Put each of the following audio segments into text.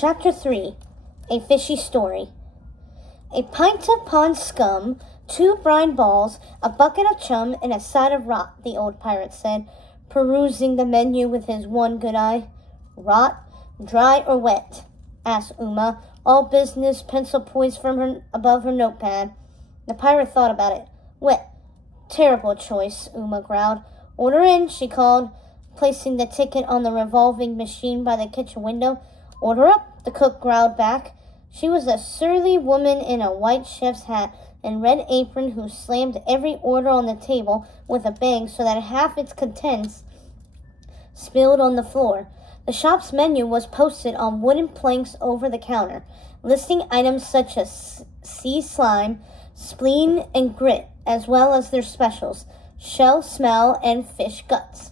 Chapter 3. A Fishy Story. A pint of pond scum, 2 brine balls, a bucket of chum, and a side of rot, the old pirate said, perusing the menu with his one good eye. Rot? Dry or wet? Asked Uma, all business, pencil poised from above her notepad. The pirate thought about it. Wet. Terrible choice, Uma growled. Order in, she called, placing the ticket on the revolving machine by the kitchen window. Order up, the cook growled back. She was a surly woman in a white chef's hat and red apron who slammed every order on the table with a bang so that half its contents spilled on the floor. The shop's menu was posted on wooden planks over the counter, listing items such as sea slime, spleen, and grit, as well as their specials, shell smell, and fish guts.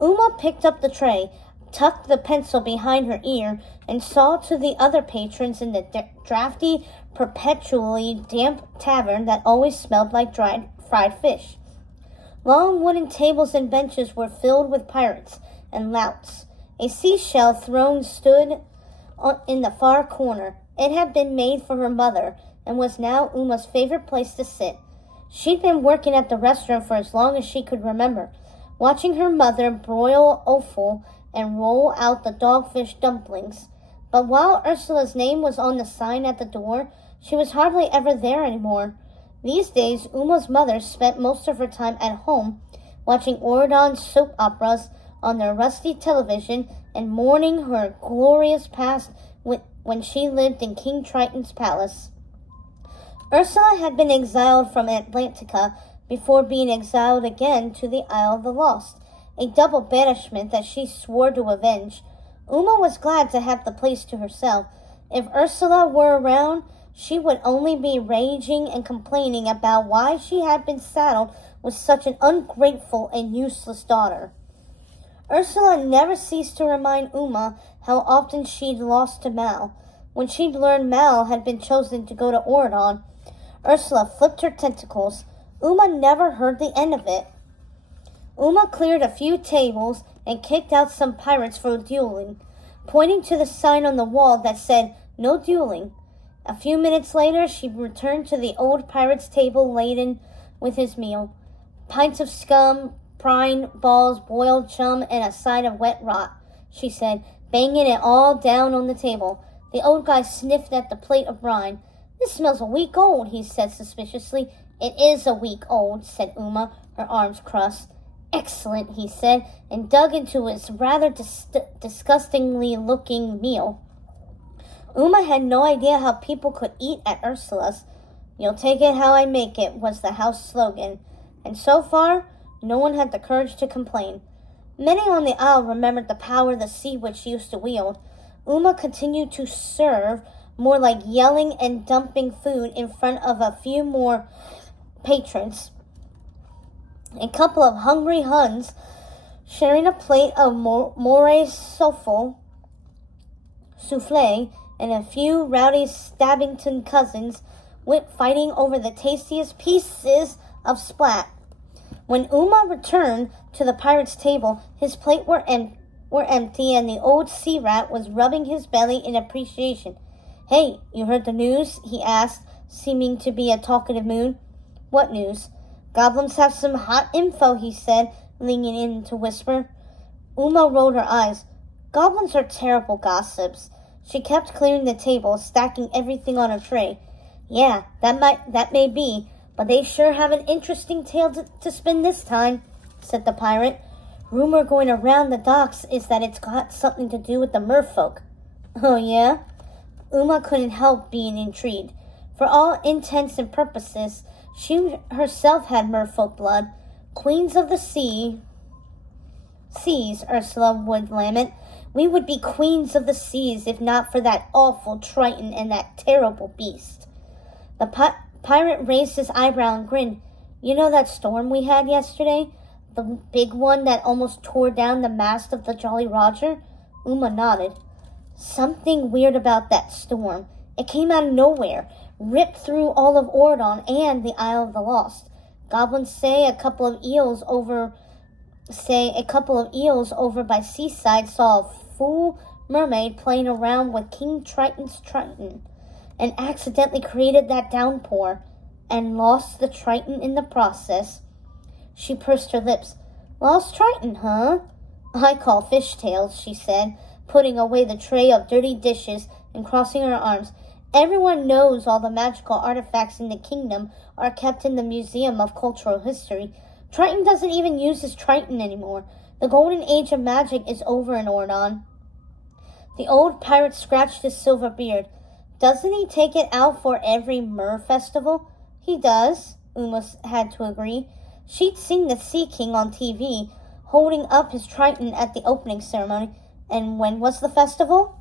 Uma picked up the tray, tucked the pencil behind her ear, and saw to the other patrons in the drafty, perpetually damp tavern that always smelled like dried fried fish. Long wooden tables and benches were filled with pirates and louts. A seashell throne stood in the far corner. It had been made for her mother and was now Uma's favorite place to sit. She'd been working at the restaurant for as long as she could remember, watching her mother broil offal and roll out the dogfish dumplings. But while Ursula's name was on the sign at the door, she was hardly ever there anymore. These days, Uma's mother spent most of her time at home, watching Oregon soap operas on their rusty television and mourning her glorious past when she lived in King Triton's palace. Ursula had been exiled from Atlantica before being exiled again to the Isle of the Lost, a double banishment that she swore to avenge. Uma was glad to have the place to herself. If Ursula were around, she would only be raging and complaining about why she had been saddled with such an ungrateful and useless daughter. Ursula never ceased to remind Uma how often she'd lost to Mal. When she'd learned Mal had been chosen to go to Oregon, Ursula flipped her tentacles. Uma never heard the end of it. Uma cleared a few tables and kicked out some pirates for dueling, pointing to the sign on the wall that said, "No dueling." A few minutes later, she returned to the old pirate's table laden with his meal. Pints of scum, brine balls, boiled chum, and a side of wet rot, she said, banging it all down on the table. The old guy sniffed at the plate of brine. "This smells a week old," he said suspiciously. "It is a week old," said Uma, her arms crossed. "Excellent," he said, and dug into his rather disgustingly looking meal. Uma had no idea how people could eat at Ursula's. "You'll take it how I make it," was the house slogan, and so far, no one had the courage to complain. Many on the isle remembered the power the sea witch used to wield. Uma continued to serve, more like yelling and dumping food in front of a few more patrons. A couple of hungry Huns, sharing a plate of moray souffle, and a few rowdy Stabbington cousins went fighting over the tastiest pieces of splat. When Uma returned to the pirate's table, his plate were empty, and the old sea rat was rubbing his belly in appreciation. "Hey, you heard the news?" he asked, seeming to be a talkative mood. "What news?" "Goblins have some hot info," he said, leaning in to whisper. Uma rolled her eyes. "Goblins are terrible gossips." She kept clearing the table, stacking everything on her tray. "Yeah, that may be, but they sure have an interesting tale to spin this time," said the pirate. "Rumor going around the docks is that it's got something to do with the merfolk." "Oh, yeah?" Uma couldn't help being intrigued. For all intents and purposes, she herself had merfolk blood. "Queens of the seas, Ursula would lament. "We would be queens of the seas if not for that awful Triton and that terrible beast." The pirate raised his eyebrow and grinned. "You know that storm we had yesterday? The big one that almost tore down the mast of the Jolly Roger?" Uma nodded. "Something weird about that storm. It came out of nowhere, ripped through all of Oregon and the Isle of the Lost. Goblins say a couple of eels over by Seaside saw a full mermaid playing around with King Triton's Triton and accidentally created that downpour and lost the Triton in the process. She pursed her lips. Lost Triton, huh? I call fishtails, she said, putting away the tray of dirty dishes and crossing her arms. Everyone knows all the magical artifacts in the kingdom are kept in the Museum of Cultural History. Triton doesn't even use his Triton anymore. The golden age of magic is over in Ordon. The old pirate scratched his silver beard. Doesn't he take it out for every Mer festival? He does, Uma had to agree. She'd seen the Sea King on TV, holding up his Triton at the opening ceremony. And when was the festival?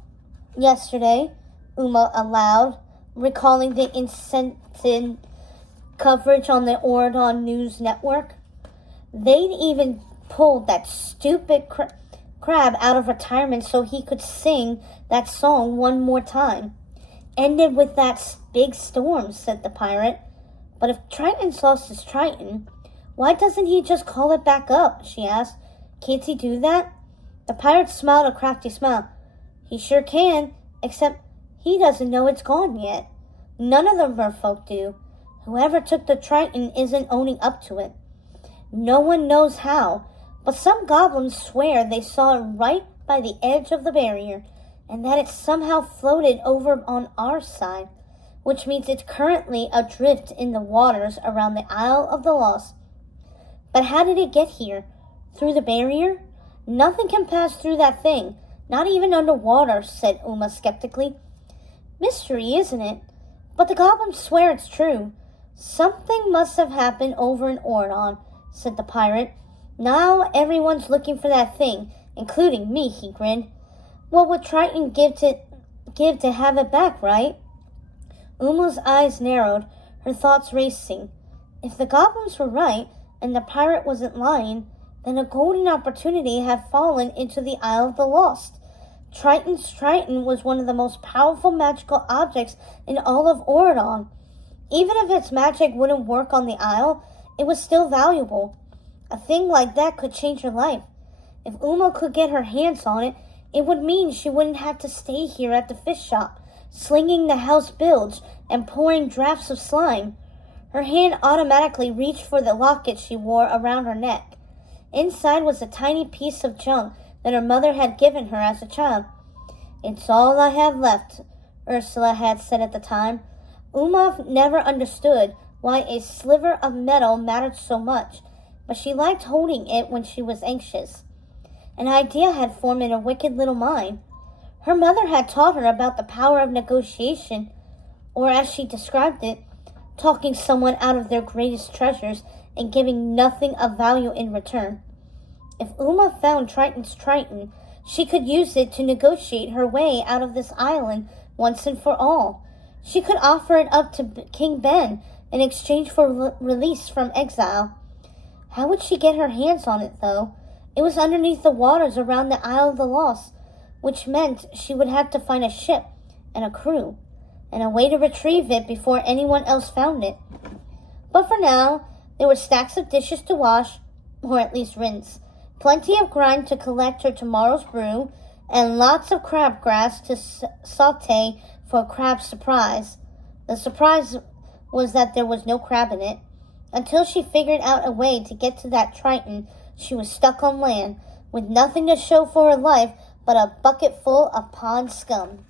Yesterday, Uma allowed, recalling the incessant coverage on the Ordon News Network. They'd even pulled that stupid crab out of retirement so he could sing that song one more time. Ended with that big storm, said the pirate. But if Triton's lost his Triton, why doesn't he just call it back up? She asked. Can't he do that? The pirate smiled a crafty smile. He sure can, except he doesn't know it's gone yet. None of the merfolk do. Whoever took the Triton isn't owning up to it. No one knows how, but some goblins swear they saw it right by the edge of the barrier, and that it somehow floated over on our side, which means it's currently adrift in the waters around the Isle of the Lost. But how did it get here? Through the barrier? Nothing can pass through that thing, not even underwater, said Uma skeptically. Mystery, isn't it? But the goblins swear it's true. Something must have happened over in Ordon, said the pirate. Now everyone's looking for that thing, including me, he grinned. What would Triton give to have it back, right? Uma's eyes narrowed, her thoughts racing. If the goblins were right, and the pirate wasn't lying, then a golden opportunity had fallen into the Isle of the Lost. Triton's Triton was one of the most powerful magical objects in all of Ordon. Even if its magic wouldn't work on the Isle, it was still valuable. A thing like that could change her life. If Uma could get her hands on it, it would mean she wouldn't have to stay here at the fish shop, slinging the house bilge and pouring drafts of slime. Her hand automatically reached for the locket she wore around her neck. Inside was a tiny piece of junk that her mother had given her as a child. It's all I have left, Ursula had said at the time. Uma never understood why a sliver of metal mattered so much, but she liked holding it when she was anxious. An idea had formed in her wicked little mind. Her mother had taught her about the power of negotiation, or as she described it, talking someone out of their greatest treasures and giving nothing of value in return. If Uma found Triton's Triton, she could use it to negotiate her way out of this island once and for all. She could offer it up to King Ben in exchange for release from exile. How would she get her hands on it, though? It was underneath the waters around the Isle of the Lost, which meant she would have to find a ship and a crew, and a way to retrieve it before anyone else found it. But for now, there were stacks of dishes to wash, or at least rinse, plenty of grime to collect her tomorrow's brew, and lots of crabgrass to saute for a crab surprise. The surprise was that there was no crab in it. Until she figured out a way to get to that Triton, she was stuck on land, with nothing to show for her life but a bucket full of pond scum.